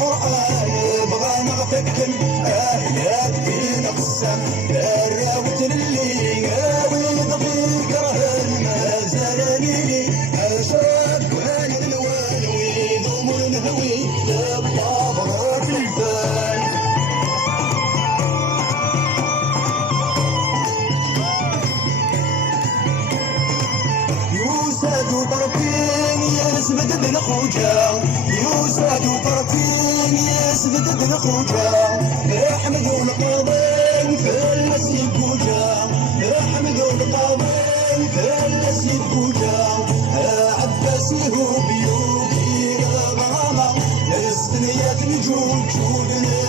القرآن بغى نغفكم آيات في نقسم راوت اللي ويض في كرهن ما زالني أشرب وهاني الوان ويضم الهوي للطابرات الفان يوساد طرفين يسبد بالخوجة يوساد طرفين يسبد بالخوجة احمد القاضين في المسجد كوجة احمد القاضين في المسجد كوجة عباسي هو بيوكي غرامة الثنيات نجوم جودنا